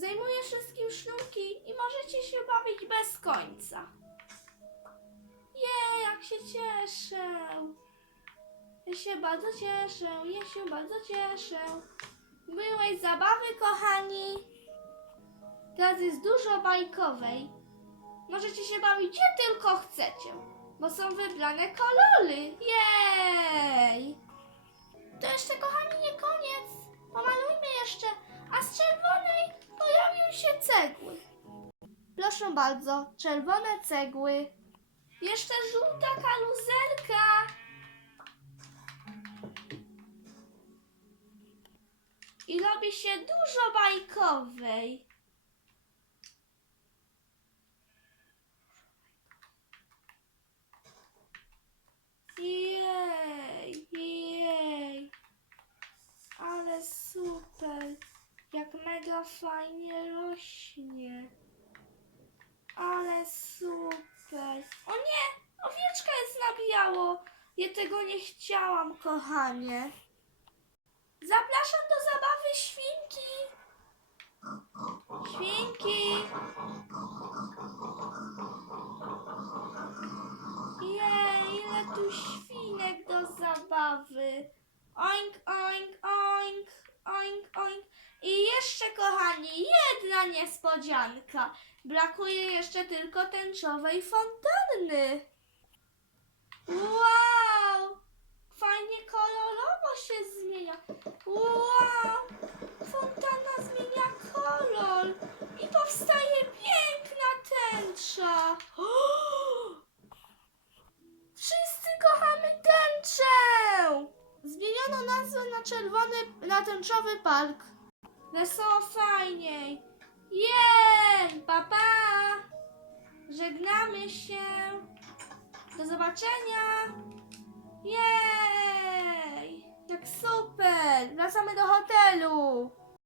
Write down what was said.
Zdejmuję wszystkim sznurki i możecie się bawić bez końca. Je, jak się cieszę. Ja się bardzo cieszę, ja się bardzo cieszę. Miłej zabawy, kochani. Teraz jest dużo bajkowej. Możecie się bawić gdzie tylko chcecie, bo są wybrane kolory. Jej! To jeszcze, kochani, Proszę bardzo, czerwone cegły. Jeszcze żółta kaluzelka. I robi się dużo bajkowej. Jej, jej. Ale super. Jak mega fajnie rośnie. Ale super. O nie! Owieczka jest na biało. Ja tego nie chciałam, kochanie. Zapraszam do zabawy świnki. Świnki. Jej, ile tu świnek do zabawy. Oink, oink, oink, oink, oink. I jeszcze, kochani, jedna niespodzianka. Brakuje jeszcze tylko tęczowej fontanny. Wow! Fajnie kolorowo się zmienia. Wow! Fontanna zmienia kolor i powstaje piękna tęcza. Wszyscy kochamy tęczę! Zmieniono nazwę na czerwony, na tęczowy park. Wesoło fajniej. Jej! Pa, pa! Żegnamy się. Do zobaczenia. Jej! Jak super! Wracamy do hotelu.